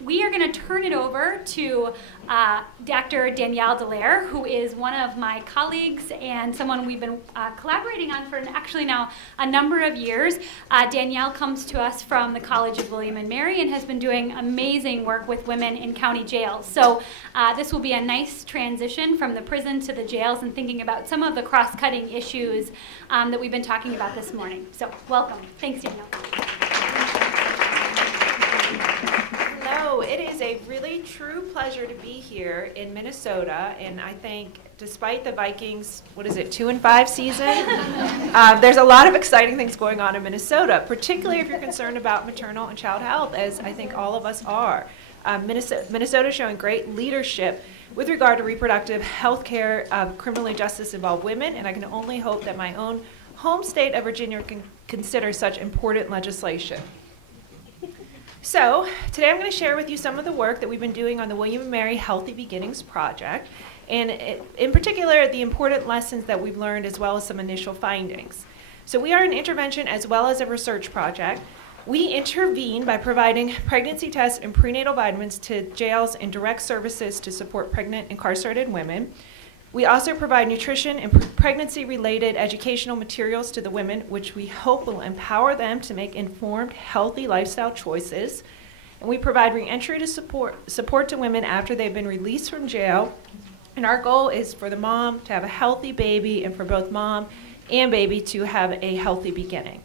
we are going to turn it over to Dr. Danielle Dallaire, who is one of my colleagues and someone we've been collaborating on for actually now a number of years. Danielle comes to us from the College of William and Mary and has been doing amazing work with women in county jails. So this will be a nice transition from the prison to the jails and thinking about some of the cross-cutting issues that we've been talking about this morning. So welcome. Thanks, Danielle. Hello, it is a really true pleasure to be here in Minnesota, and I think despite the Vikings, 2-5 season, there's a lot of exciting things going on in Minnesota, particularly if you're concerned about maternal and child health, as I think all of us are. Minnesota is showing great leadership with regard to reproductive health care of criminally justice-involved women, and I can only hope that my own home state of Virginia can consider such important legislation. So, today I'm going to share with you some of the work that we've been doing on the William and Mary Healthy Beginnings Project, and in particular, the important lessons that we've learned as well as some initial findings. So we are an intervention as well as a research project. We intervene by providing pregnancy tests and prenatal vitamins to jails and direct services to support pregnant incarcerated women. We also provide nutrition and pregnancy-related educational materials to the women, which we hope will empower them to make informed, healthy lifestyle choices. And we provide reentry to support to women after they've been released from jail. And our goal is for the mom to have a healthy baby and for both mom and baby to have a healthy beginning.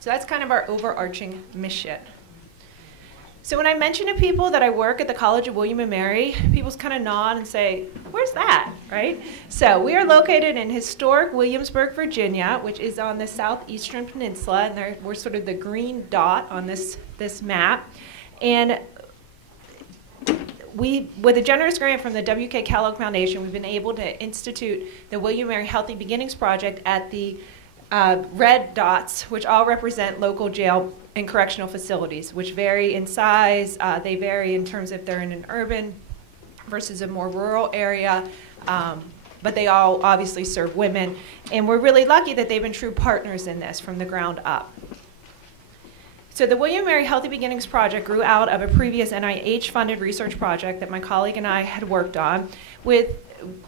So that's kind of our overarching mission. So when I mention to people that I work at the College of William and Mary, people kind of nod and say, where's that, right? So we are located in historic Williamsburg, Virginia, which is on the southeastern peninsula, and we're sort of the green dot on this map. And with a generous grant from the W.K. Kellogg Foundation, we've been able to institute the William and Mary Healthy Beginnings Project at the red dots, which all represent local jail and correctional facilities, which vary in size. They vary in terms of if they're in an urban versus a more rural area, but they all obviously serve women. And we're really lucky that they've been true partners in this from the ground up. So the William and Mary Healthy Beginnings Project grew out of a previous NIH-funded research project that my colleague and I had worked on with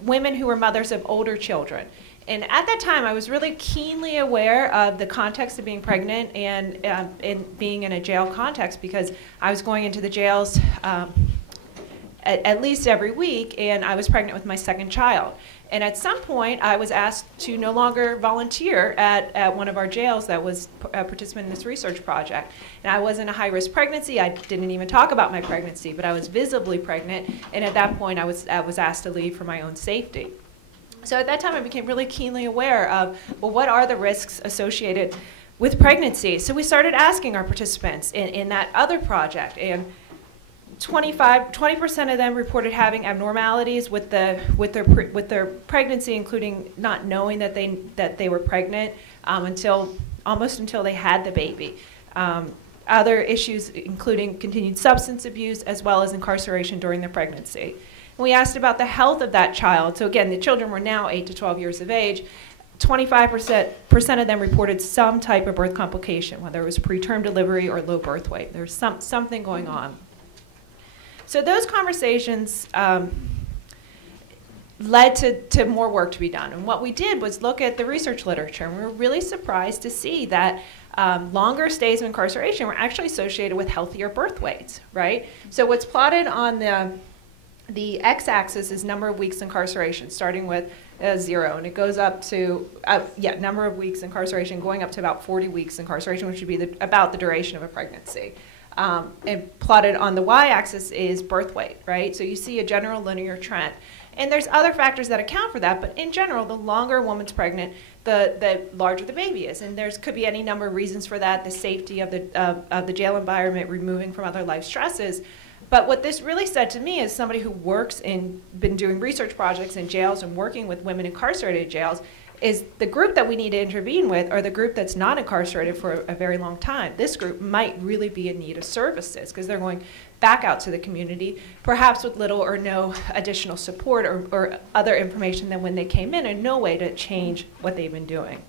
women who were mothers of older children. And at that time, I was really keenly aware of the context of being pregnant and being in a jail context, because I was going into the jails at least every week, and I was pregnant with my second child. And at some point, I was asked to no longer volunteer at one of our jails that was a participant in this research project. And I was in a high-risk pregnancy. I didn't even talk about my pregnancy, but I was visibly pregnant. And at that point, I was asked to leave for my own safety. So at that time, I became really keenly aware of, well, what are the risks associated with pregnancy? So we started asking our participants in that other project, and 20% of them reported having abnormalities with their pregnancy, including not knowing that they were pregnant almost until they had the baby. Other issues including continued substance abuse as well as incarceration during the pregnancy. We asked about the health of that child. So again, the children were now 8 to 12 years of age. 25% of them reported some type of birth complication, whether it was preterm delivery or low birth weight. There's something going on. So those conversations led to more work to be done. And what we did was look at the research literature. And we were really surprised to see that longer stays of incarceration were actually associated with healthier birth weights, right? So what's plotted on the x-axis is number of weeks incarceration, starting with 0, and it goes up to, number of weeks incarceration, going up to about 40 weeks incarceration, which would be about the duration of a pregnancy. And plotted on the y-axis is birth weight, right? So you see a general linear trend. And there's other factors that account for that, but in general, the longer a woman's pregnant, the larger the baby is. And there could be any number of reasons for that, the safety of the jail environment, removing from other life stresses. But what this really said to me as somebody who been doing research projects in jails and working with women incarcerated in jails, is the group that we need to intervene with are the group that's not incarcerated for a very long time. This group might really be in need of services because they're going back out to the community, perhaps with little or no additional support or other information than when they came in, and no way to change what they've been doing.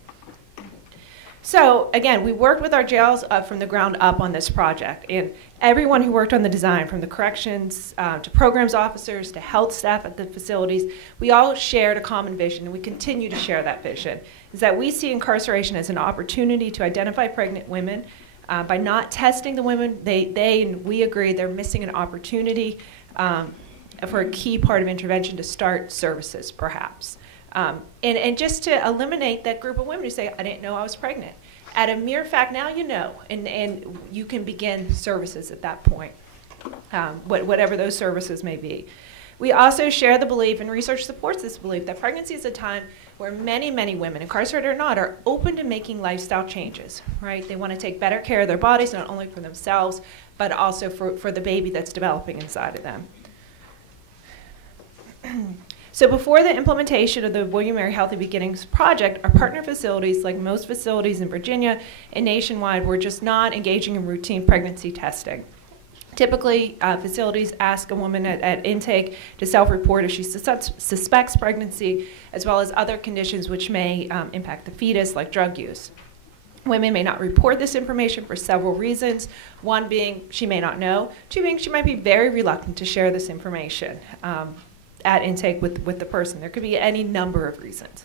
So again, we worked with our jails from the ground up on this project, and everyone who worked on the design, from the corrections to programs officers to health staff at the facilities, we all shared a common vision, and we continue to share that vision, is that we see incarceration as an opportunity to identify pregnant women. By not testing the women, they and we agree they're missing an opportunity for a key part of intervention to start services, perhaps. And just to eliminate that group of women who say, I didn't know I was pregnant. At a mere fact, now you know, and you can begin services at that point, whatever those services may be. We also share the belief, and research supports this belief, that pregnancy is a time where many, many women, incarcerated or not, are open to making lifestyle changes, right? They want to take better care of their bodies, not only for themselves, but also for the baby that's developing inside of them. So before the implementation of the William & Mary Healthy Beginnings project, our partner facilities, like most facilities in Virginia and nationwide, were just not engaging in routine pregnancy testing. Typically, facilities ask a woman at intake to self-report if she suspects pregnancy, as well as other conditions which may impact the fetus, like drug use. Women may not report this information for several reasons. One being she may not know. Two being she might be very reluctant to share this information at intake with the person. There could be any number of reasons.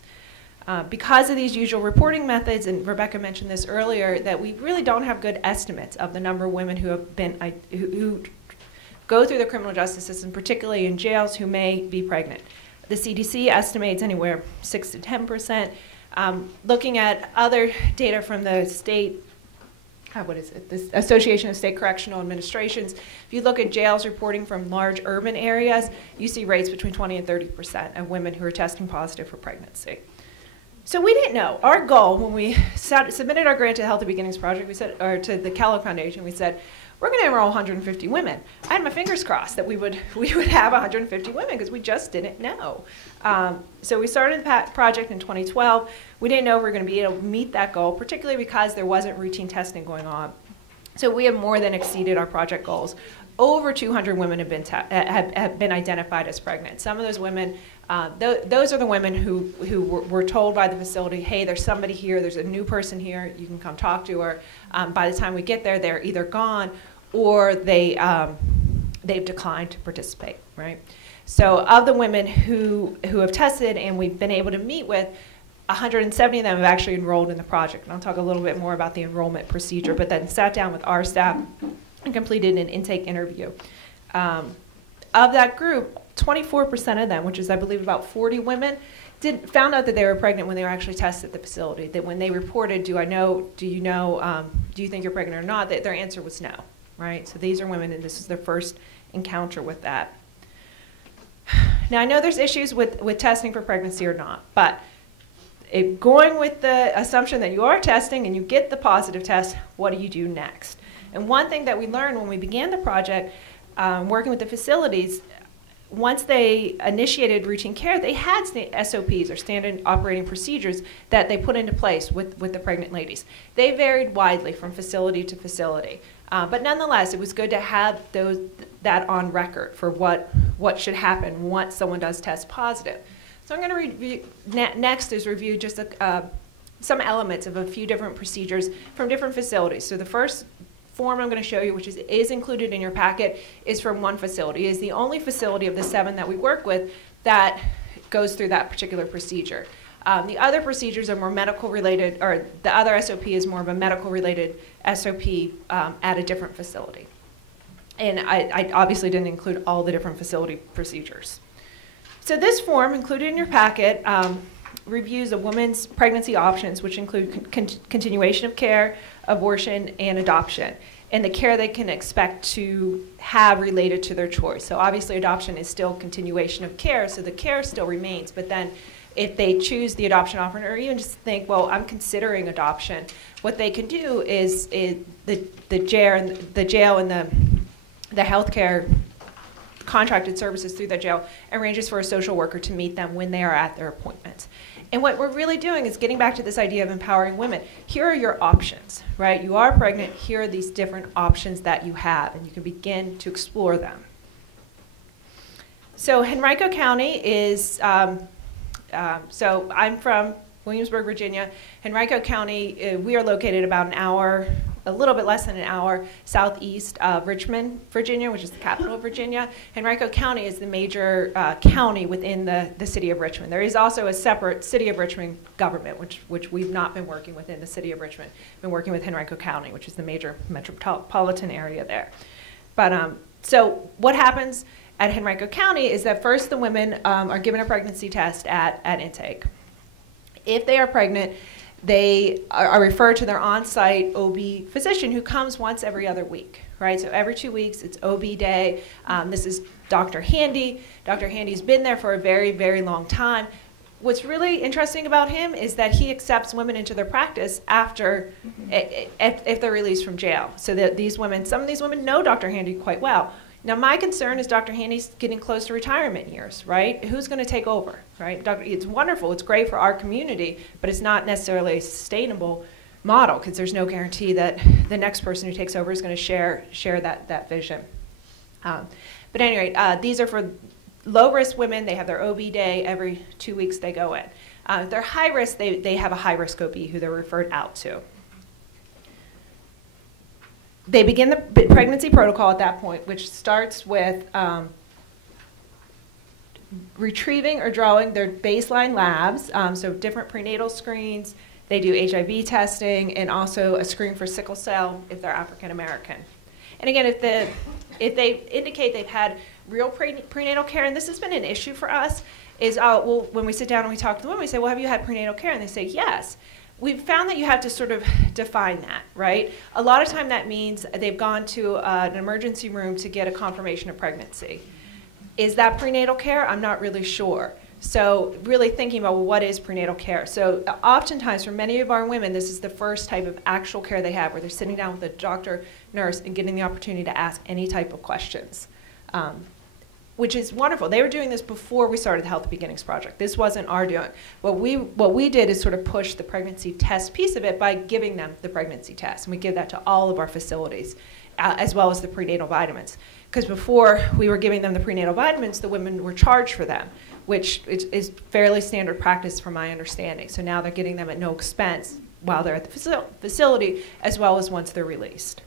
Because of these usual reporting methods, and Rebecca mentioned this earlier, that we really don't have good estimates of the number of women who have been who go through the criminal justice system, particularly in jails, who may be pregnant. The CDC estimates anywhere 6 to 10%. Looking at other data from the state, the Association of State Correctional Administrations, if you look at jails reporting from large urban areas, you see rates between 20 and 30% of women who are testing positive for pregnancy. So we didn't know. Our goal when we submitted our grant to the Healthy Beginnings Project, we said, or to the Kellogg Foundation, we said, we're going to enroll 150 women. I had my fingers crossed that we would have 150 women, because we just didn't know. So we started the project in 2012. We didn't know if we were going to be able to meet that goal, particularly because there wasn't routine testing going on. So we have more than exceeded our project goals. Over 200 women have been identified as pregnant. Some of those women, those are the women who were told by the facility, hey, there's somebody here, there's a new person here, you can come talk to her. By the time we get there, they're either gone or they've declined to participate, right? So of the women who have tested and we've been able to meet with, 170 of them have actually enrolled in the project. And I'll talk a little bit more about the enrollment procedure, but then sat down with our staff and completed an intake interview. Of that group, 24% of them, which is I believe about 40 women, found out that they were pregnant when they were actually tested at the facility. That when they reported, do you think you're pregnant or not, that their answer was no, right? So these are women, and this is their first encounter with that. Now I know there's issues with testing for pregnancy or not, but going with the assumption that you are testing and you get the positive test, what do you do next? And one thing that we learned when we began the project, working with the facilities, once they initiated routine care, they had SOPs, or standard operating procedures, that they put into place with the pregnant ladies. They varied widely from facility to facility. But nonetheless, it was good to have that on record for what should happen once someone does test positive. So I'm going to review, next is review just some elements of a few different procedures from different facilities. So the first form I'm going to show you, which is included in your packet, is from one facility. It is the only facility of the 7 that we work with that goes through that particular procedure. The other procedures are more medical related, or the other SOP is more of a medical related SOP at a different facility. And I obviously didn't include all the different facility procedures. So this form, included in your packet, reviews a woman's pregnancy options, which include continuation of care, abortion, and adoption, and the care they can expect to have related to their choice. So obviously adoption is still continuation of care, so the care still remains, but then if they choose the adoption offer, or even just think, well, I'm considering adoption, what they can do is the jail and the healthcare contracted services through the jail arranges for a social worker to meet them when they are at their appointments. And what we're really doing is getting back to this idea of empowering women. Here are your options, right? You are pregnant, here are these different options that you have, and you can begin to explore them. So Henrico County is, so I'm from Williamsburg, Virginia. Henrico County, we are located about an hour, a little bit less than an hour, southeast of Richmond, Virginia, which is the capital of Virginia. Henrico County is the major county within the city of Richmond. There is also a separate city of Richmond government, which we've not been working with in the city of Richmond. We've been working with Henrico County, which is the major metropolitan area there. But so what happens at Henrico County is that first the women are given a pregnancy test at intake. If they are pregnant, they are referred to their on-site OB physician who comes once every other week, right? So every 2 weeks, it's OB day. This is Dr. Handy. Dr. Handy's been there for a very, very long time. What's really interesting about him is that he accepts women into their practice after, if they're released from jail. So that these women, some of these women know Dr. Handy quite well. Now, my concern is Dr. Handy's getting close to retirement years, right? Who's going to take over, right? It's wonderful. It's great for our community, but it's not necessarily a sustainable model because there's no guarantee that the next person who takes over is going to share that vision. But at any rate, these are for low-risk women. They have their OB day. Every 2 weeks they go in. If they're high risk, they have a high-risk OB who they're referred out to. They begin the pregnancy protocol at that point, which starts with retrieving or drawing their baseline labs, so different prenatal screens. They do HIV testing and also a screen for sickle cell if they're African American. And again, if they indicate they've had real prenatal care, and this has been an issue for us, is well, when we sit down and we talk to the women, we say, well, have you had prenatal care? And they say, yes. We've found that you have to sort of define that, right? A lot of time that means they've gone to an emergency room to get a confirmation of pregnancy. Is that prenatal care? I'm not really sure. So really thinking about, well, what is prenatal care? So oftentimes for many of our women, this is the first type of actual care they have where they're sitting down with a doctor, nurse, and getting the opportunity to ask any type of questions. Which is wonderful. They were doing this before we started the Healthy Beginnings Project. This wasn't our doing. What we did is sort of push the pregnancy test piece of it by giving them the pregnancy test. And we give that to all of our facilities, as well as the prenatal vitamins. Because before we were giving them the prenatal vitamins, the women were charged for them, which is fairly standard practice from my understanding. So now they're getting them at no expense while they're at the facility, as well as once they're released.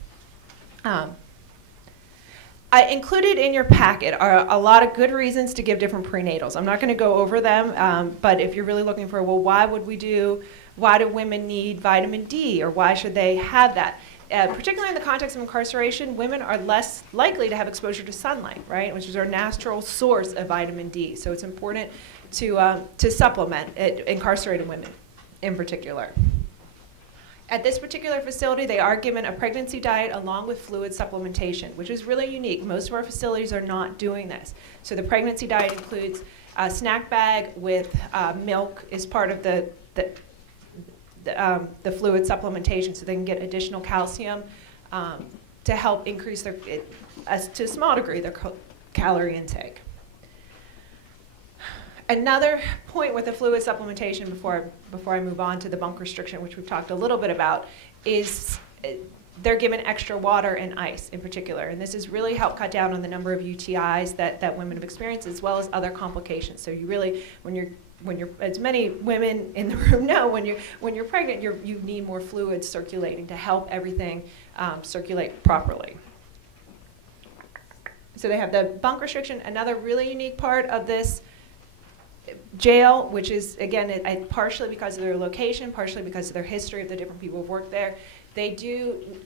I included in your packet are a lot of good reasons to give different prenatals. I'm not going to go over them, but if you're really looking for, well, why do women need vitamin D, or why should they have that? Particularly in the context of incarceration, women are less likely to have exposure to sunlight, right, which is our natural source of vitamin D. So it's important to supplement incarcerated women in particular. At this particular facility, they are given a pregnancy diet along with fluid supplementation, which is really unique. Most of our facilities are not doing this. So the pregnancy diet includes a snack bag with milk as part of the fluid supplementation, so they can get additional calcium to help increase to a small degree, their calorie intake. Another point with the fluid supplementation before I move on to the bunk restriction, which we've talked a little bit about, is they're given extra water and ice in particular. And this has really helped cut down on the number of UTIs that women have experienced, as well as other complications. So you really, when you're, as many women in the room know, when you're pregnant, you need more fluids circulating to help everything circulate properly. So they have the bunk restriction. Another really unique part of this jail, which is, again, partially because of their location, partially because of their history of the different people who've worked there, they do,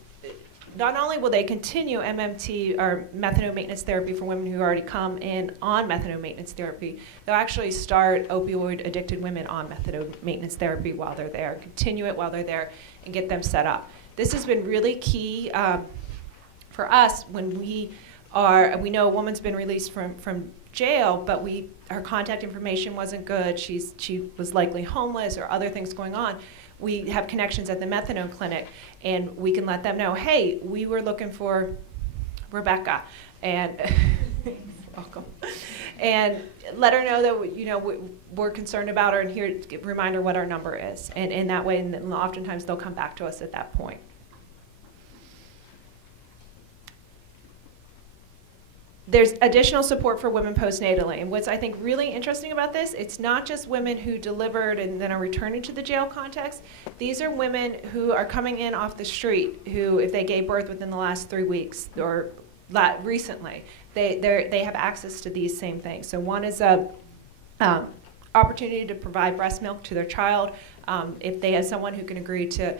not only will they continue MMT, or methadone maintenance therapy for women who already come in on methadone maintenance therapy, they'll actually start opioid-addicted women on methadone maintenance therapy while they're there, continue it while they're there, and get them set up. This has been really key for us when we know a woman's been released from jail, but her contact information wasn't good. She was likely homeless or other things going on. We have connections at the methadone clinic, and we can let them know, hey, we were looking for Rebecca, and welcome, and let her know that we're concerned about her, and here remind her what our number is, and in that way, and oftentimes they'll come back to us at that point. There's additional support for women postnatally. And what's I think really interesting about this, it's not just women who delivered and then are returning to the jail context. These are women who are coming in off the street who, if they gave birth within the last 3 weeks or recently, they have access to these same things. So one is a opportunity to provide breast milk to their child. If they have someone who can agree to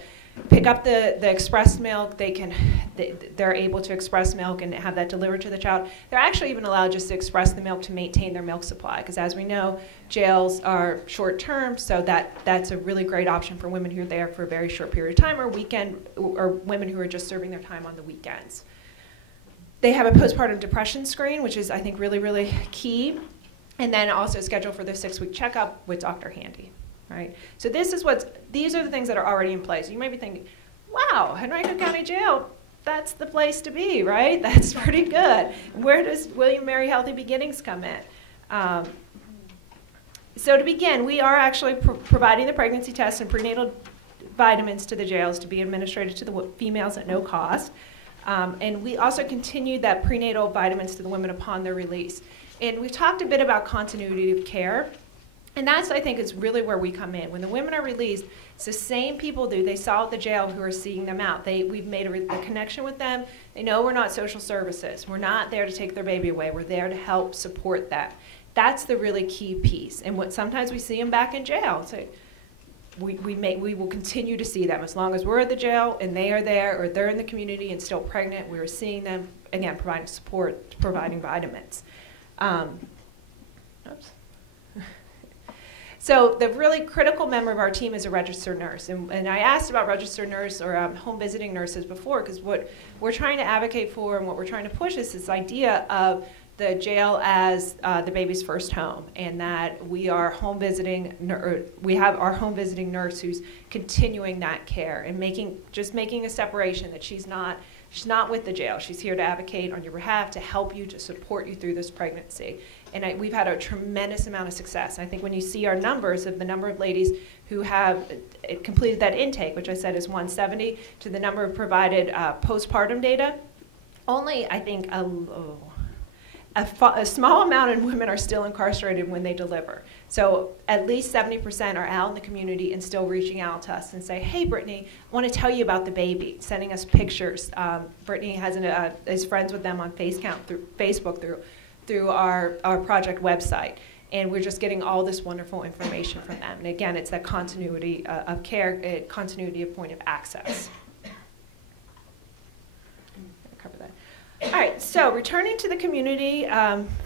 pick up the express milk, they're able to express milk and have that delivered to the child. They're actually even allowed just to express the milk to maintain their milk supply, because as we know, jails are short term, so that's a really great option for women who are there for a very short period of time, or women who are just serving their time on the weekends. They have a postpartum depression screen, which is, I think, really, really key, and then also scheduled for their 6-week checkup with Dr. Handy. Right? So these are the things that are already in place. You might be thinking, wow, Henrico County Jail, that's the place to be, right? That's pretty good. Where does William Mary Healthy Beginnings come in? So to begin, we are actually providing the pregnancy tests and prenatal vitamins to the jails to be administered to the females at no cost. And we also continue that prenatal vitamins to the women upon their release. And we've talked a bit about continuity of care. And that's, I think, is really where we come in. When the women are released, it's the same people they saw at the jail who are seeing them out. We've made a connection with them. They know we're not social services. We're not there to take their baby away. We're there to help support them. That's the really key piece. And sometimes we see them back in jail. So we will continue to see them. As long as we're at the jail and they are there, or they're in the community and still pregnant, we're seeing them, again, providing support, providing vitamins. Oops. So the really critical member of our team is a registered nurse. And I asked about registered nurse or home visiting nurses before, because what we're trying to advocate for and what we're trying to push is this idea of the jail as the baby's first home, and that we are home visiting, we have our home visiting nurse who's continuing that care and making a separation, that she's not with the jail. She's here to advocate on your behalf, to help you, to support you through this pregnancy. And we've had a tremendous amount of success. I think when you see our numbers of the number of ladies who have completed that intake, which I said is 170, to the number of provided postpartum data, only, I think, a small amount of women are still incarcerated when they deliver. So at least 70% are out in the community and still reaching out to us and say, hey, Brittany, I want to tell you about the baby, sending us pictures. Brittany is friends with them on Facebook through our project website. And we're just getting all this wonderful information from them. And again, it's that continuity of care, continuity of point of access. Cover that. All right, so returning to the community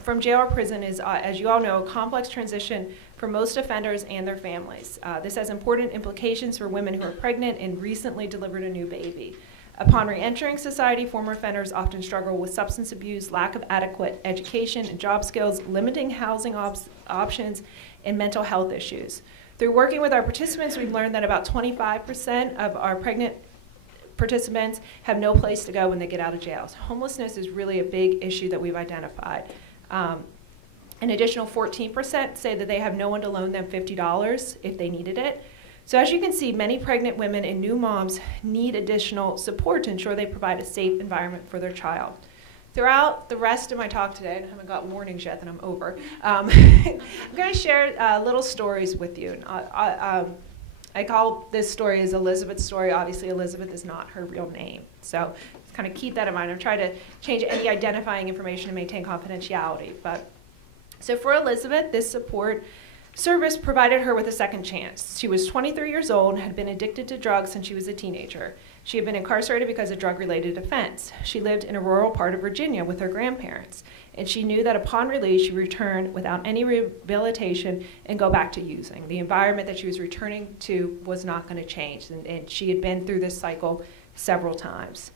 from jail or prison is, as you all know, a complex transition for most offenders and their families. This has important implications for women who are pregnant and recently delivered a new baby. Upon re-entering society, former offenders often struggle with substance abuse, lack of adequate education and job skills, limiting housing options, and mental health issues. Through working with our participants, we've learned that about 25% of our pregnant participants have no place to go when they get out of jail. So homelessness is really a big issue that we've identified. An additional 14% say that they have no one to loan them $50 if they needed it. So as you can see, many pregnant women and new moms need additional support to ensure they provide a safe environment for their child. Throughout the rest of my talk today, I haven't got warnings yet that I'm over, I'm going to share little stories with you. I call this story as Elizabeth's story. Obviously, Elizabeth is not her real name. So just kind of keep that in mind. I'm trying to change any identifying information to maintain confidentiality. So for Elizabeth, this support service provided her with a second chance. She was 23 years old and had been addicted to drugs since she was a teenager. She had been incarcerated because of drug-related offense. She lived in a rural part of Virginia with her grandparents, and she knew that upon release, she would return without any rehabilitation and go back to using. The environment that she was returning to was not going to change, and she had been through this cycle several times.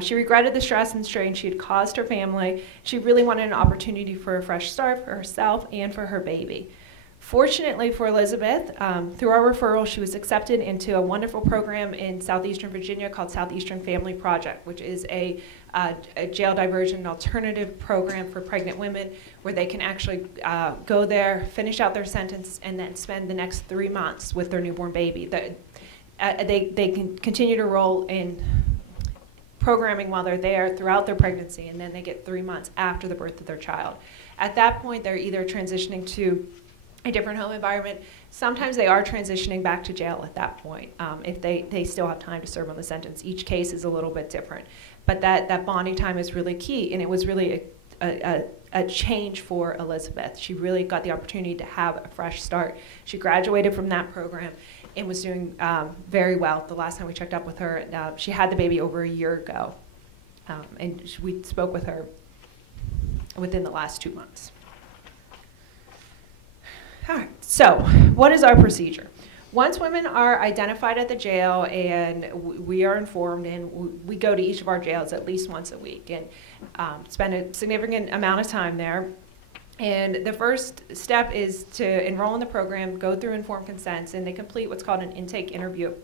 She regretted the stress and strain she had caused her family. She really wanted an opportunity for a fresh start for herself and for her baby. Fortunately for Elizabeth, through our referral, she was accepted into a wonderful program in southeastern Virginia called Southeastern Family Project, which is a jail diversion alternative program for pregnant women where they can actually go there, finish out their sentence, and then spend the next 3 months with their newborn baby. They can continue to enroll in programming while they're there throughout their pregnancy, and then they get 3 months after the birth of their child. At that point, they're either transitioning to a different home environment. Sometimes they are transitioning back to jail at that point, if they still have time to serve on the sentence. Each case is a little bit different. But that bonding time is really key, and it was really a change for Elizabeth. She really got the opportunity to have a fresh start. She graduated from that program and was doing very well. The last time we checked up with her, she had the baby over a year ago, and we spoke with her within the last 2 months. All right, so what is our procedure? Once women are identified at the jail and we are informed, and we go to each of our jails at least once a week and spend a significant amount of time there. And the first step is to enroll in the program, go through informed consents, and they complete what's called an intake interview.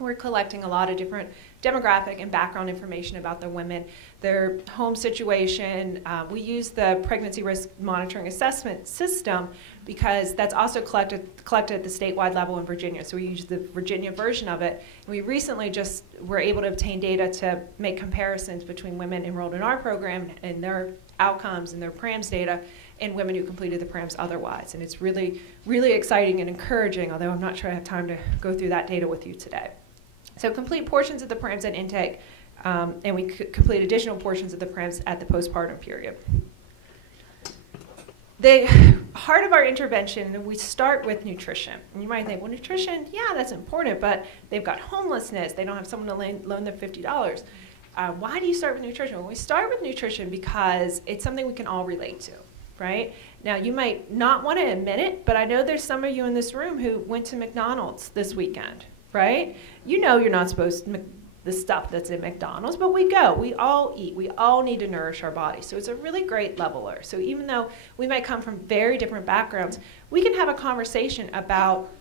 We're collecting a lot of different demographic and background information about the women, their home situation. We use the pregnancy risk monitoring assessment system because that's also collected at the statewide level in Virginia. So we use the Virginia version of it. And we recently just were able to obtain data to make comparisons between women enrolled in our program and their outcomes and their PRAMS data and women who completed the PRAMS otherwise. And it's really, really exciting and encouraging, although I'm not sure I have time to go through that data with you today. So complete portions of the PRAMS at intake, and we complete additional portions of the PRAMS at the postpartum period. The heart of our intervention, we start with nutrition. And you might think, well, nutrition, yeah, that's important, but they've got homelessness. They don't have someone to loan them $50. Why do you start with nutrition? Well, we start with nutrition because it's something we can all relate to, right? Now, you might not want to admit it, but I know there's some of you in this room who went to McDonald's this weekend, right? You know you're not supposed to the stuff that's in McDonald's, but we go. We all eat. We all need to nourish our body. So it's a really great leveler. So even though we might come from very different backgrounds, we can have a conversation about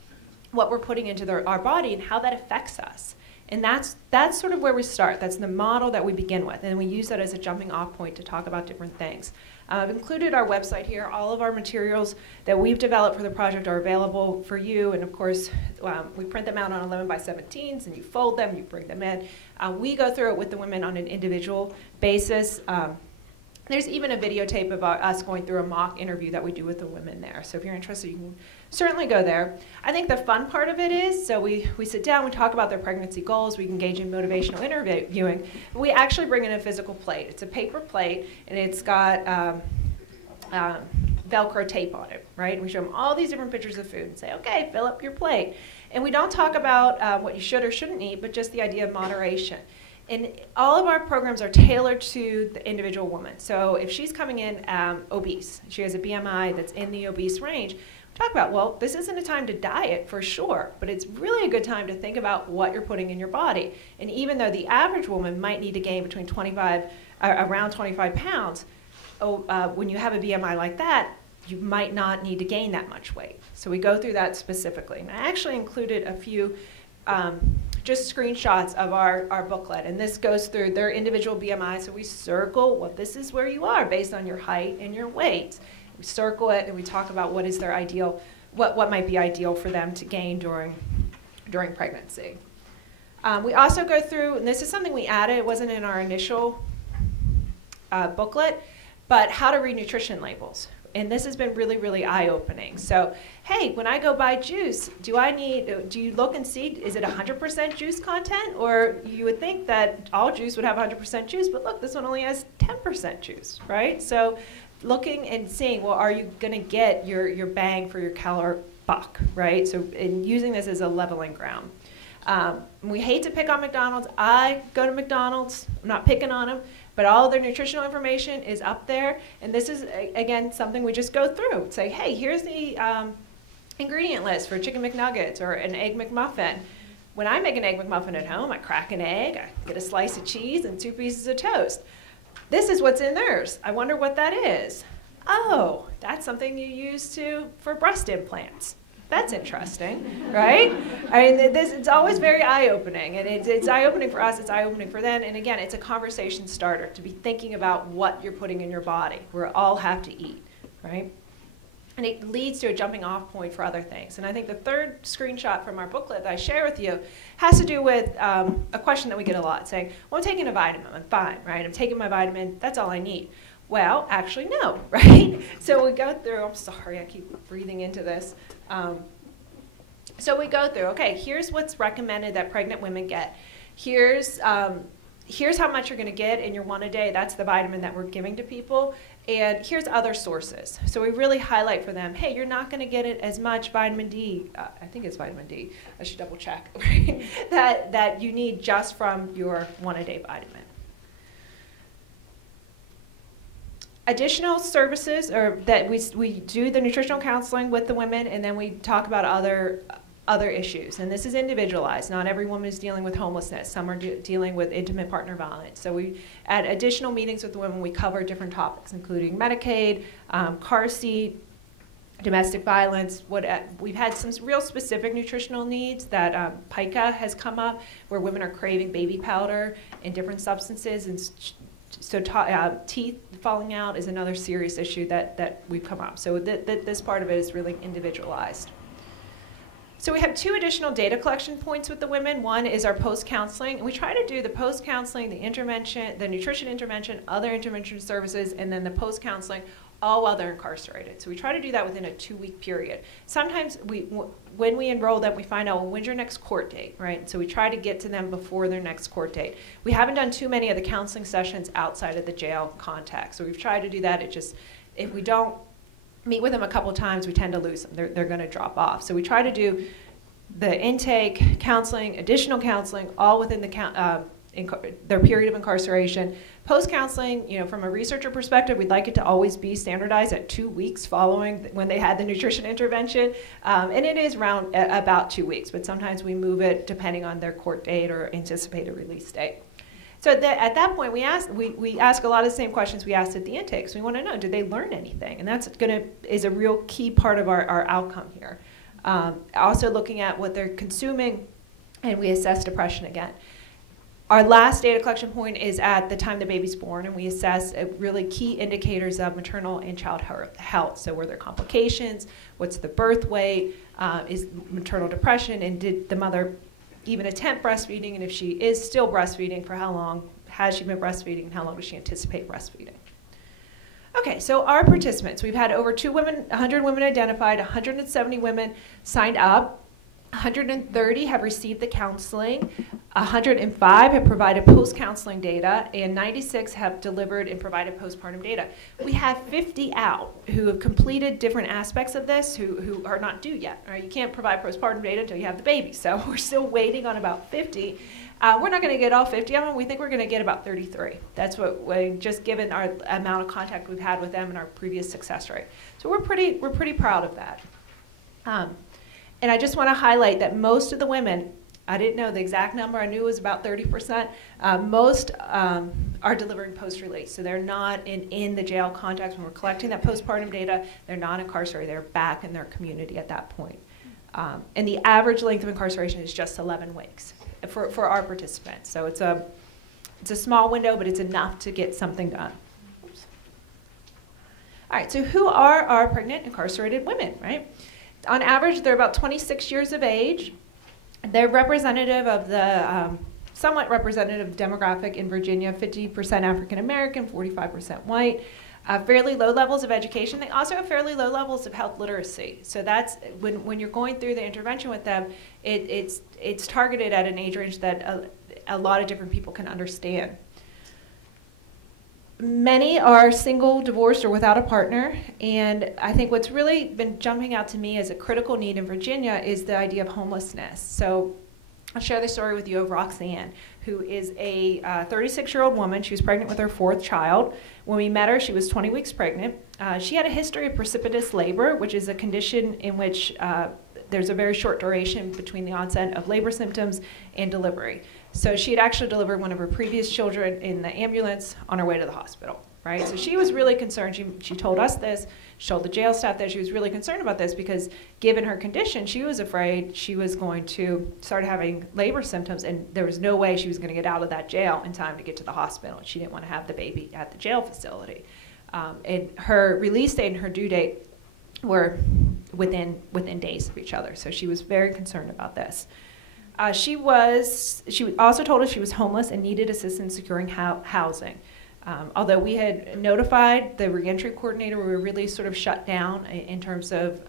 what we're putting into our body and how that affects us. And that's sort of where we start. That's the model that we begin with. And we use that as a jumping off point to talk about different things. I've included our website here. All of our materials that we've developed for the project are available for you. And of course, we print them out on 11x17s, and you fold them, you bring them in. We go through it with the women on an individual basis. There's even a videotape of us going through a mock interview that we do with the women there. So if you're interested, you can certainly go there. I think the fun part of it is, so we sit down, we talk about their pregnancy goals, we engage in motivational interviewing. We actually bring in a physical plate. It's a paper plate, and it's got Velcro tape on it, right? And we show them all these different pictures of food and say, okay, fill up your plate. And we don't talk about what you should or shouldn't eat, but just the idea of moderation. And all of our programs are tailored to the individual woman. So if she's coming in obese, she has a BMI that's in the obese range, we talk about, well, this isn't a time to diet for sure, but it's really a good time to think about what you're putting in your body. And even though the average woman might need to gain between around 25 pounds, when you have a BMI like that, you might not need to gain that much weight. So we go through that specifically. And I actually included a few just screenshots of our booklet, and this goes through their individual BMI. So we circle, well, this is where you are based on your height and your weight. We circle it, and we talk about what is their ideal, what might be ideal for them to gain during pregnancy. We also go through, and this is something we added, it wasn't in our initial booklet, but how to read nutrition labels. And this has been really, really eye-opening. So, hey, when I go buy juice, do you look and see, is it 100% juice content? Or you would think that all juice would have 100% juice, but look, this one only has 10% juice, right? So looking and seeing, well, are you gonna get your bang for your calorie buck, right? So in using this as a leveling ground. We hate to pick on McDonald's. I go to McDonald's, I'm not picking on them, but all of their nutritional information is up there. And this is, again, something we just go through. Say, hey, here's the ingredient list for chicken McNuggets or an egg McMuffin. When I make an egg McMuffin at home, I crack an egg, I get a slice of cheese and 2 pieces of toast. This is what's in theirs. I wonder what that is. Oh, that's something you use for breast implants. That's interesting, right? I mean, it's always very eye-opening, and it's eye-opening for us, it's eye-opening for them, and again, it's a conversation starter to be thinking about what you're putting in your body. We all have to eat, right? And it leads to a jumping off point for other things. And I think the third screenshot from our booklet that I share with you has to do with a question that we get a lot, saying, well, I'm taking a vitamin, I'm fine, right? I'm taking my vitamin, that's all I need. Well, actually, no, right? So we go through, I'm sorry, I keep breathing into this. So we go through, okay, here's what's recommended that pregnant women get. Here's how much you're going to get in your 1 a day. That's the vitamin that we're giving to people. And here's other sources. So we really highlight for them, hey, you're not going to get it as much vitamin D. I think it's vitamin D. I should double check. Right? that you need just from your 1 a day vitamin. Additional services are that we do the nutritional counseling with the women, and then we talk about other issues. And this is individualized. Not every woman is dealing with homelessness. Some are dealing with intimate partner violence. So we, at additional meetings with the women, we cover different topics, including Medicaid, car seat, domestic violence. We've had some real specific nutritional needs that PICA has come up, where women are craving baby powder and different substances. And so teeth falling out is another serious issue that we've come up. So this part of it is really individualized. So we have 2 additional data collection points with the women. One is our post-counseling, and we try to do the post-counseling, the intervention, the nutrition intervention, other intervention services, and then the post-counseling, all while they're incarcerated. So we try to do that within a 2-week period. Sometimes when we enroll them, we find out, well, when's your next court date, right? So we try to get to them before their next court date. We haven't done too many of the counseling sessions outside of the jail context. So we've tried to do that. It just, if we don't meet with them a couple times, we tend to lose them. They're going to drop off. So we try to do the intake, counseling, additional counseling, all within their period of incarceration. Post-counseling, from a researcher perspective, we'd like it to always be standardized at 2 weeks following when they had the nutrition intervention. And it is around about 2 weeks, but sometimes we move it depending on their court date or anticipated release date. So at that point, we ask a lot of the same questions we asked at the intakes. We want to know, did they learn anything? And that's is a real key part of our outcome here. Also looking at what they're consuming, and we assess depression again. Our last data collection point is at the time the baby's born, and we assess really key indicators of maternal and child health. So were there complications? What's the birth weight? Is maternal depression? And did the mother even attempt breastfeeding? And if she is still breastfeeding, for how long has she been breastfeeding, and how long does she anticipate breastfeeding? Okay, so our participants, we've had over 100 women identified, 170 women signed up, 130 have received the counseling, 105 have provided post-counseling data, and 96 have delivered and provided postpartum data. We have 50 out who have completed different aspects of this who are not due yet. Right? You can't provide postpartum data until you have the baby, so we're still waiting on about 50. We're not going to get all 50 of them. We think we're going to get about 33. That's what just given our amount of contact we've had with them and our previous success rate. So we're pretty proud of that. And I just want to highlight that most of the women, I didn't know the exact number, I knew it was about 30%, most are delivering post-release. So they're not in the jail context. When we're collecting that postpartum data, they're not incarcerated. They're back in their community at that point. And the average length of incarceration is just 11 weeks for our participants. So it's a small window, but it's enough to get something done. Oops. All right, so who are our pregnant incarcerated women, right? On average, they're about 26 years of age. They're representative of the somewhat representative demographic in Virginia, 50% African American, 45% white. Fairly low levels of education. They also have fairly low levels of health literacy. So that's when you're going through the intervention with them, it's targeted at an age range that a lot of different people can understand. Many are single, divorced, or without a partner, and I think what's really been jumping out to me as a critical need in Virginia is the idea of homelessness. So I'll share the story with you of Roxanne, who is a 36-year-old woman. She was pregnant with her 4th child. When we met her, she was 20 weeks pregnant. She had a history of precipitous labor, which is a condition in which there's a very short duration between the onset of labor symptoms and delivery. So she had actually delivered one of her previous children in the ambulance on her way to the hospital, right? So she was really concerned. She told us this. She told the jail staff that she was really concerned about this because given her condition, she was afraid she was going to start having labor symptoms, and there was no way she was going to get out of that jail in time to get to the hospital. She didn't want to have the baby at the jail facility. And her release date and her due date were within days of each other. So she was very concerned about this. She also told us she was homeless and needed assistance securing housing. Although we had notified the reentry coordinator, we were really sort of shut down in terms of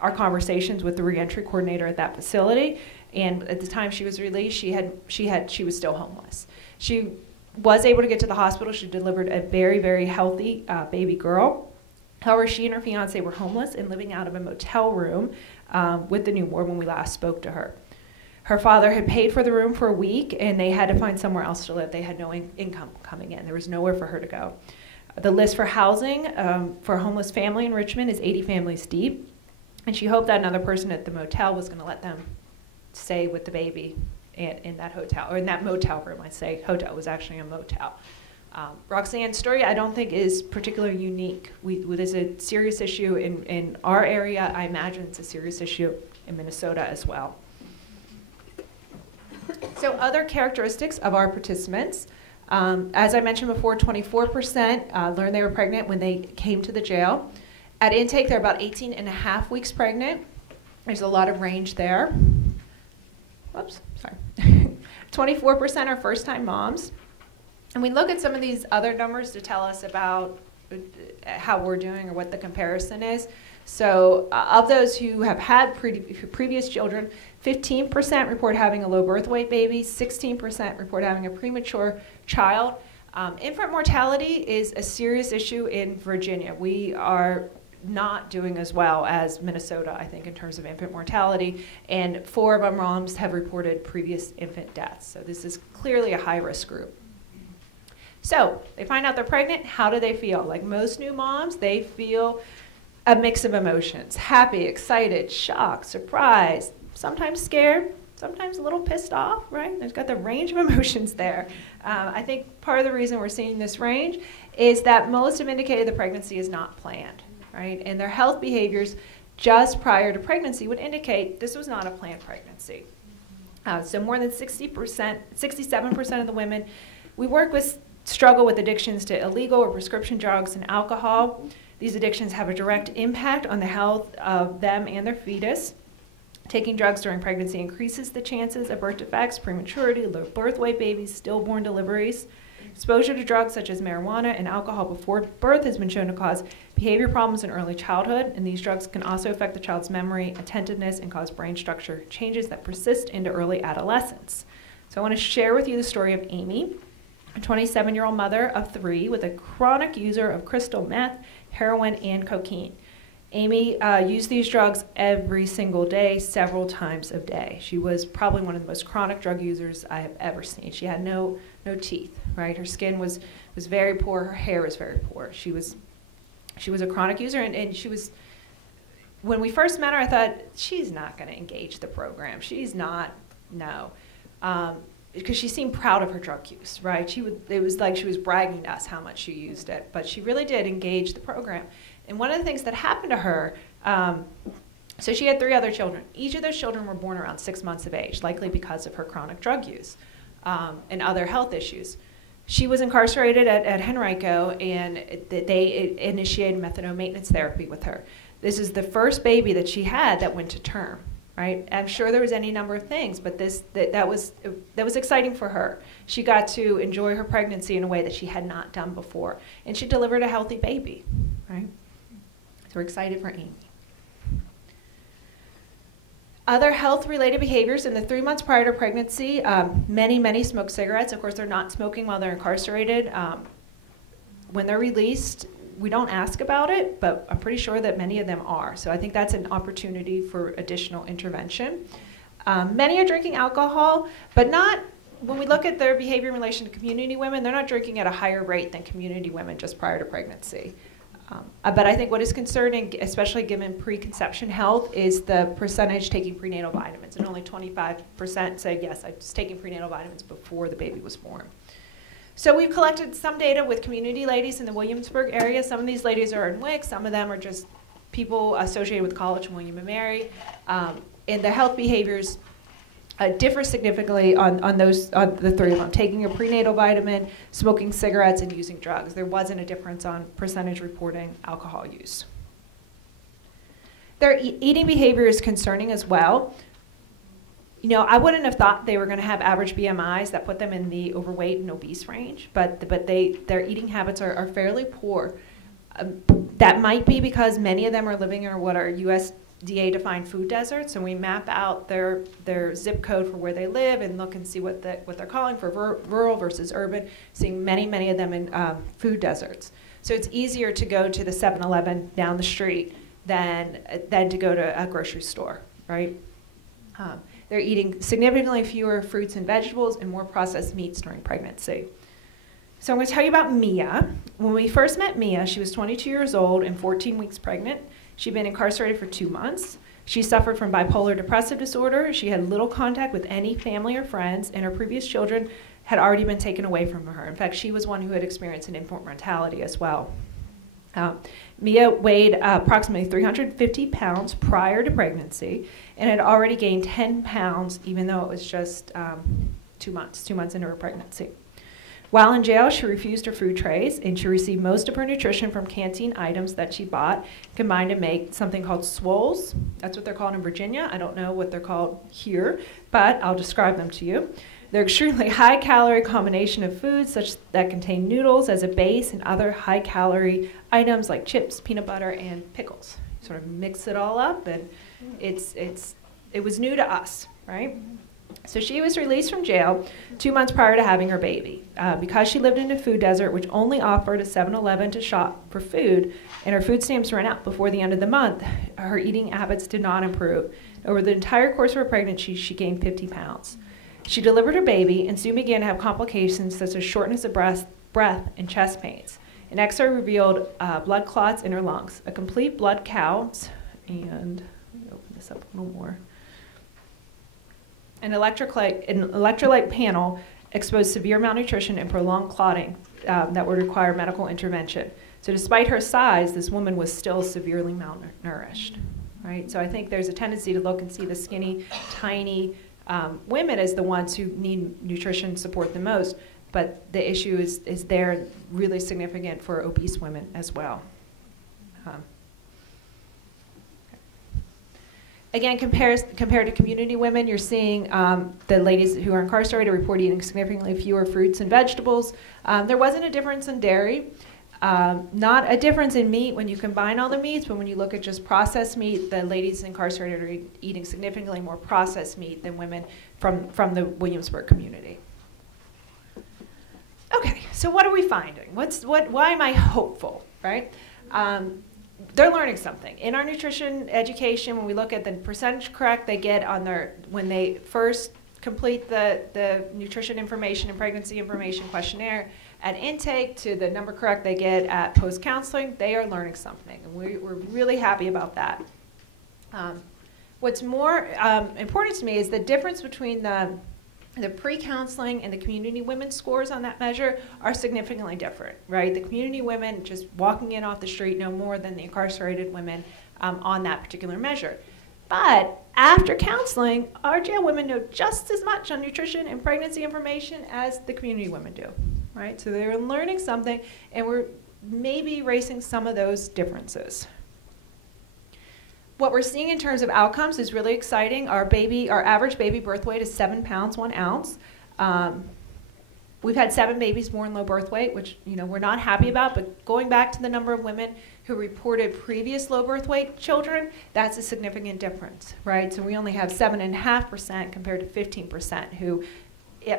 our conversations with the reentry coordinator at that facility. And at the time she was released, she was still homeless. She was able to get to the hospital. She delivered a very, very healthy baby girl. However, she and her fiance were homeless and living out of a motel room with the newborn when we last spoke to her. Her father had paid for the room for a week, and they had to find somewhere else to live. They had no income coming in. There was nowhere for her to go. The list for housing for a homeless family in Richmond is 80 families deep, and she hoped that another person at the motel was going to let them stay with the baby in that hotel, or in that motel room. I say hotel, it was actually a motel. Roxanne's story, I don't think, is particularly unique. There's a serious issue in our area. I imagine it's a serious issue in Minnesota as well. So other characteristics of our participants. As I mentioned before, 24% learned they were pregnant when they came to the jail. At intake, they're about 18 and a half weeks pregnant. There's a lot of range there. Whoops, sorry. 24% are first-time moms. And we look at some of these other numbers to tell us about how we're doing or what the comparison is. So of those who have had previous children, 15% report having a low birth weight baby, 16% report having a premature child. Infant mortality is a serious issue in Virginia. We are not doing as well as Minnesota, I think, in terms of infant mortality, and 4 of our moms have reported previous infant deaths. So this is clearly a high-risk group. So they find out they're pregnant. How do they feel? Like most new moms, they feel a mix of emotions: happy, excited, shocked, surprised, sometimes scared, sometimes a little pissed off, right? There's got the range of emotions there. I think part of the reason we're seeing this range is that most have indicated the pregnancy is not planned, right? And their health behaviors just prior to pregnancy would indicate this was not a planned pregnancy. So more than 67% of the women we work with struggle with addictions to illegal or prescription drugs and alcohol. These addictions have a direct impact on the health of them and their fetus. Taking drugs during pregnancy increases the chances of birth defects, prematurity, low birth weight babies, stillborn deliveries. Exposure to drugs such as marijuana and alcohol before birth has been shown to cause behavior problems in early childhood, and these drugs can also affect the child's memory, attentiveness, and cause brain structure changes that persist into early adolescence. So I want to share with you the story of Amy, a 27-year-old mother of 3 with a chronic user of crystal meth, heroin, and cocaine. Amy used these drugs every single day, several times a day. She was probably one of the most chronic drug users I have ever seen. She had no teeth, right? Her skin was very poor. Her hair was very poor. She was a chronic user, and she was, when we first met her, I thought, she's not going to engage the program. She's not, no. Because she seemed proud of her drug use, right? It was like she was bragging to us how much she used it, but she really did engage the program. And one of the things that happened to her, so she had 3 other children. Each of those children were born around 6 months of age, likely because of her chronic drug use and other health issues. She was incarcerated at Henrico, and they initiated methadone maintenance therapy with her. This is the first baby that she had that went to term. Right? I'm sure there was any number of things, but that was exciting for her. She got to enjoy her pregnancy in a way that she had not done before, and she delivered a healthy baby, right? So we're excited for Amy. Other health-related behaviors in the 3 months prior to pregnancy, many smoke cigarettes. Of course, they're not smoking while they're incarcerated. When they're released, we don't ask about it, but I'm pretty sure that many of them are. So I think that's an opportunity for additional intervention. Many are drinking alcohol, but not, when we look at their behavior in relation to community women, they're not drinking at a higher rate than community women just prior to pregnancy. But I think what is concerning, especially given preconception health, is the percentage taking prenatal vitamins. And only 25% say, yes, I was taking prenatal vitamins before the baby was born. So we've collected some data with community ladies in the Williamsburg area. Some of these ladies are in WIC. Some of them are just people associated with college and William & Mary. And the health behaviors differ significantly on the 3 of them: taking a prenatal vitamin, smoking cigarettes, and using drugs. There wasn't a difference on percentage reporting alcohol use. Their eating behavior is concerning as well. You know, I wouldn't have thought they were going to have average BMIs that put them in the overweight and obese range, but their eating habits are fairly poor. That might be because many of them are living in what are USDA-defined food deserts, and we map out their zip code for where they live and look and see what they're calling for rural versus urban, seeing many of them in food deserts. So it's easier to go to the 7-Eleven down the street than to go to a grocery store, right? They're eating significantly fewer fruits and vegetables and more processed meats during pregnancy. So I'm going to tell you about Mia. When we first met Mia, she was 22 years old and 14 weeks pregnant. She'd been incarcerated for 2 months. She suffered from bipolar depressive disorder. She had little contact with any family or friends, and her previous children had already been taken away from her. In fact, she was one who had experienced an infant mortality as well. Mia weighed approximately 350 pounds prior to pregnancy and had already gained 10 pounds even though it was just 2 months into her pregnancy. While in jail, she refused her food trays and she received most of her nutrition from canteen items that she bought, combined to make something called swoles. That's what they're called in Virginia. I don't know what they're called here, but I'll describe them to you. They're extremely high-calorie combination of foods such that contain noodles as a base and other high-calorie items like chips, peanut butter, and pickles. Sort of mix it all up, and it was new to us, right? So she was released from jail 2 months prior to having her baby. Because she lived in a food desert, which only offered a 7-Eleven to shop for food, and her food stamps ran out before the end of the month, her eating habits did not improve. Over the entire course of her pregnancy, she gained 50 pounds. She delivered her baby and soon began to have complications such as shortness of breath and chest pains. An X-ray revealed blood clots in her lungs. A complete blood count, and let me open this up a little more. An electrolyte panel exposed severe malnutrition and prolonged clotting that would require medical intervention. So despite her size, this woman was still severely malnourished, right? So I think there's a tendency to look and see the skinny, tiny women as the ones who need nutrition support the most, but the issue is there really significant for obese women as well. Again, compared to community women, you're seeing the ladies who are incarcerated report eating significantly fewer fruits and vegetables. There wasn't a difference in dairy, not a difference in meat when you combine all the meats, but when you look at just processed meat, the ladies incarcerated are eating significantly more processed meat than women from the Williamsburg community. Okay, so what are we finding? Why am I hopeful, right? They're learning something. In our nutrition education, when we look at the percentage correct they get on when they first complete the nutrition information and pregnancy information questionnaire at intake to the number correct they get at post-counseling, they are learning something. And we're really happy about that. What's more important to me is the difference between the pre-counseling and the community women scores on that measure are significantly different, right? The community women just walking in off the street know more than the incarcerated women on that particular measure. But after counseling, our jail women know just as much on nutrition and pregnancy information as the community women do, right? So they're learning something, and we're maybe erasing some of those differences. What we're seeing in terms of outcomes is really exciting. Our average baby birth weight is 7 pounds, 1 ounce. We've had 7 babies born low birth weight, which we're not happy about, but going back to the number of women who reported previous low birth weight children, that's a significant difference, right? So we only have 7.5% compared to 15% who,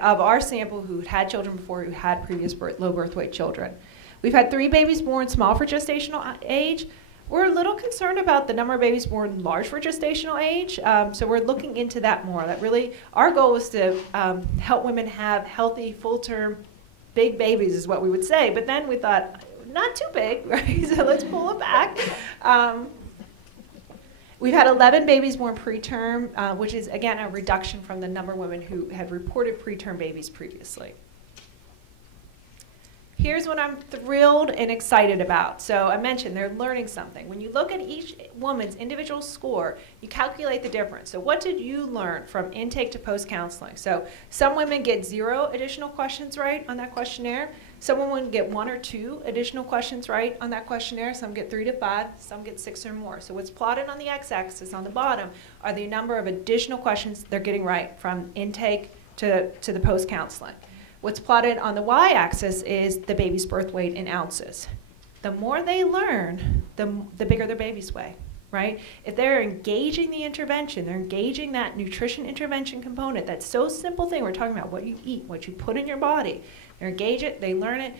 of our sample who had children before who had previous low birth weight children. We've had 3 babies born small for gestational age. We're a little concerned about the number of babies born large for gestational age, so we're looking into that more. That really, our goal is to help women have healthy, full-term, big babies is what we would say, but then we thought, not too big, right? So let's pull it back. We've had 11 babies born preterm, which is, again, a reduction from the number of women who had reported preterm babies previously. Here's what I'm thrilled and excited about. So I mentioned they're learning something. When you look at each woman's individual score, you calculate the difference. So what did you learn from intake to post-counseling? So some women get 0 additional questions right on that questionnaire. Some women get 1 or 2 additional questions right on that questionnaire. Some get 3 to 5. Some get 6 or more. So what's plotted on the x-axis on the bottom are the number of additional questions they're getting right from intake to the post-counseling. What's plotted on the y-axis is the baby's birth weight in ounces. The more they learn, the bigger their babies weigh, right? If they're engaging the intervention, they're engaging that nutrition intervention component, that so simple thing we're talking about, what you eat, what you put in your body. They engage it, they learn it.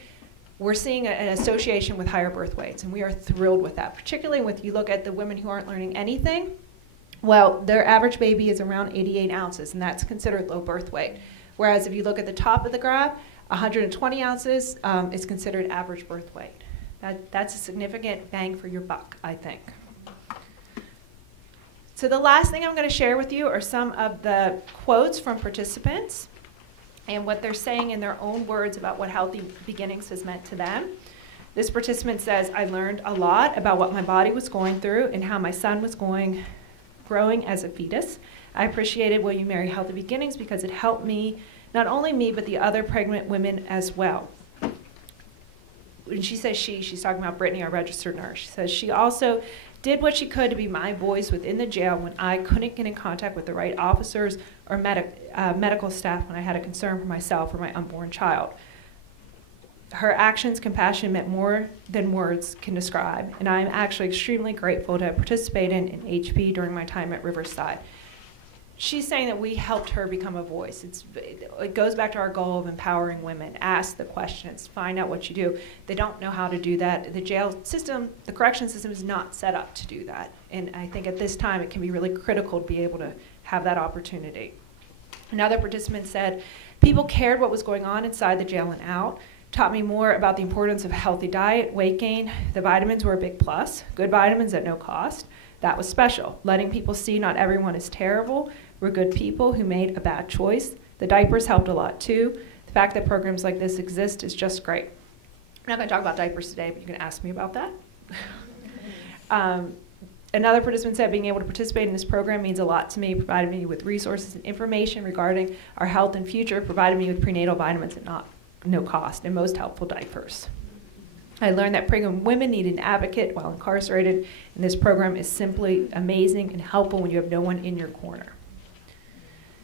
We're seeing an association with higher birth weights, and we are thrilled with that, particularly when you look at the women who aren't learning anything. Well, their average baby is around 88 ounces, and that's considered low birth weight. Whereas if you look at the top of the graph, 120 ounces is considered average birth weight. That's a significant bang for your buck, I think. So the last thing I'm going to share with you are some of the quotes from participants and what they're saying in their own words about what Healthy Beginnings has meant to them. This participant says, I learned a lot about what my body was going through and how my son was growing as a fetus. I appreciated Will You Marry Healthy Beginnings because it helped me, not only me, but the other pregnant women as well. When she says she's talking about Brittany, our registered nurse. She says she also did what she could to be my voice within the jail when I couldn't get in contact with the right officers or medical staff when I had a concern for myself or my unborn child. Her actions, compassion meant more than words can describe, and I'm actually extremely grateful to have participated in HP during my time at Riverside. She's saying that we helped her become a voice. It goes back to our goal of empowering women. Ask the questions, find out what you do. They don't know how to do that. The jail system, the correction system is not set up to do that. And I think at this time it can be really critical to be able to have that opportunity. Another participant said, people cared what was going on inside the jail and out, taught me more about the importance of a healthy diet, weight gain. The vitamins were a big plus, good vitamins at no cost. That was special, letting people see not everyone is terrible. We're good people who made a bad choice. The diapers helped a lot too. The fact that programs like this exist is just great. I'm not going to talk about diapers today, but you can ask me about that. Another participant said, being able to participate in this program means a lot to me, provided me with resources and information regarding our health and future, provided me with prenatal vitamins at no cost, and most helpful diapers. I learned that pregnant women need an advocate while incarcerated, and this program is simply amazing and helpful when you have no one in your corner.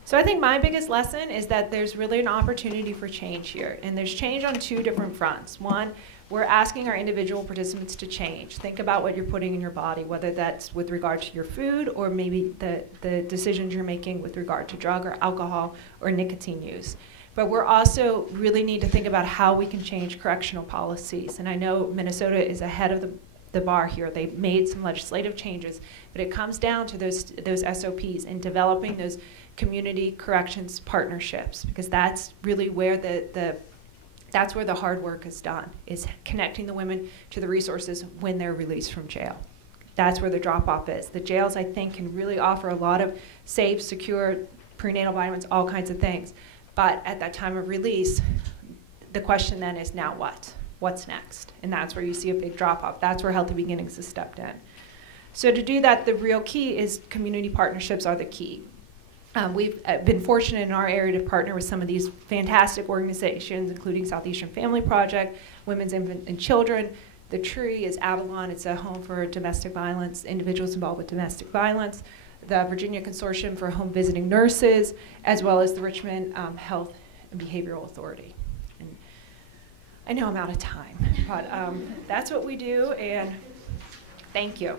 So I think my biggest lesson is that there's really an opportunity for change here, and there's change on 2 different fronts. One, we're asking our individual participants to change. Think about what you're putting in your body, whether that's with regard to your food or maybe the decisions you're making with regard to drug or alcohol or nicotine use. But we're also really need to think about how we can change correctional policies. And I know Minnesota is ahead of the bar here. They've made some legislative changes, but it comes down to those SOPs and developing those community corrections partnerships, because that's really where that's where the hard work is done, is connecting the women to the resources when they're released from jail. That's where the drop-off is. The jails, I think, can really offer a lot of safe, secure, prenatal vitamins, all kinds of things. But at that time of release, the question then is, now what? What's next? And that's where you see a big drop-off. That's where Healthy Beginnings has stepped in. So to do that, the real key is community partnerships are the key. We've been fortunate in our area to partner with some of these fantastic organizations, including Southeastern Family Project, Women's Infant and Children. The Tree is Avalon. It's a home for domestic violence, individuals involved with domestic violence. The Virginia Consortium for Home Visiting Nurses, as well as the Richmond Health and Behavioral Authority. And I know I'm out of time, but that's what we do, and thank you.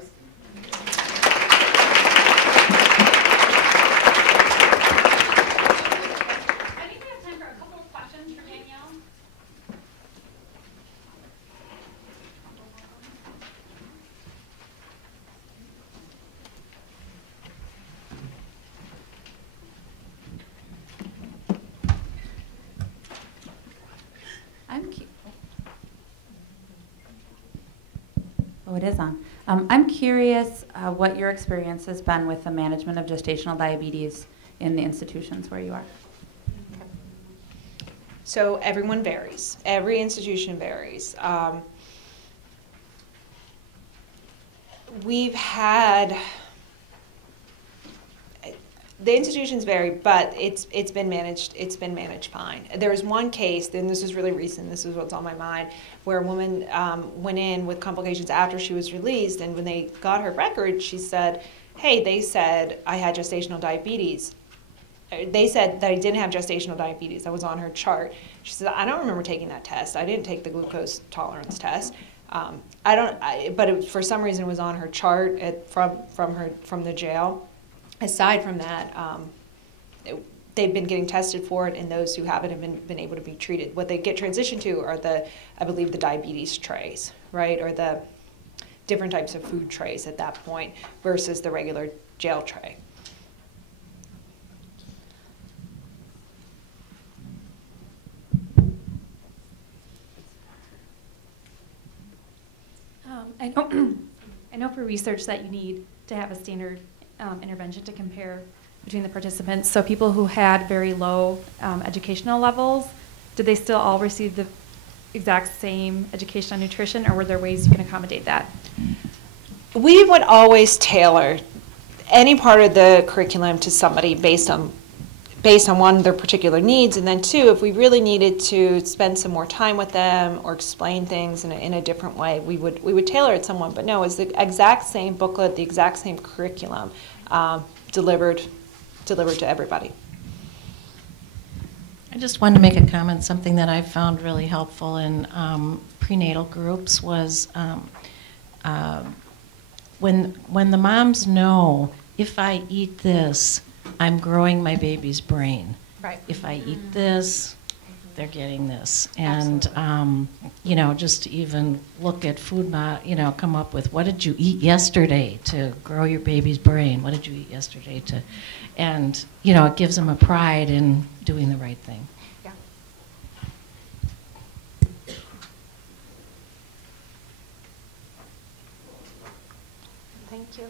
Oh, it is on. I'm curious what your experience has been with the management of gestational diabetes in the institutions where you are. So everyone varies. Every institution varies. We've had The institutions vary, but it's been managed. It's been managed fine. There was one case, and this is really recent. This is what's on my mind, where a woman went in with complications after she was released, and when they got her record, she said, "Hey, they said I had gestational diabetes. They said that I didn't have gestational diabetes. That was on her chart." She said, "I don't remember taking that test. I didn't take the glucose tolerance test. But for some reason, it was on her chart from the jail." Aside from that, they've been getting tested for it, and those who haven't have been able to be treated. What they get transitioned to are I believe the diabetes trays, right, or the different types of food trays at that point versus the regular jail tray. I know for research that you need to have a standard intervention to compare between the participants. So people who had very low educational levels, did they still all receive the exact same education on nutrition, or were there ways you can accommodate that? We would always tailor any part of the curriculum to somebody based on one, their particular needs, and then two, if we really needed to spend some more time with them or explain things in a different way, we would tailor it somewhat. But no, it's the exact same booklet, the exact same curriculum delivered to everybody. I just wanted to make a comment. Something that I found really helpful in prenatal groups was when the moms know, if I eat this, I'm growing my baby's brain. Right. If I eat this, they're getting this. And, just to even look at food, come up with, what did you eat yesterday to grow your baby's brain? What did you eat yesterday to, and, it gives them a pride in doing the right thing. Yeah. Thank you.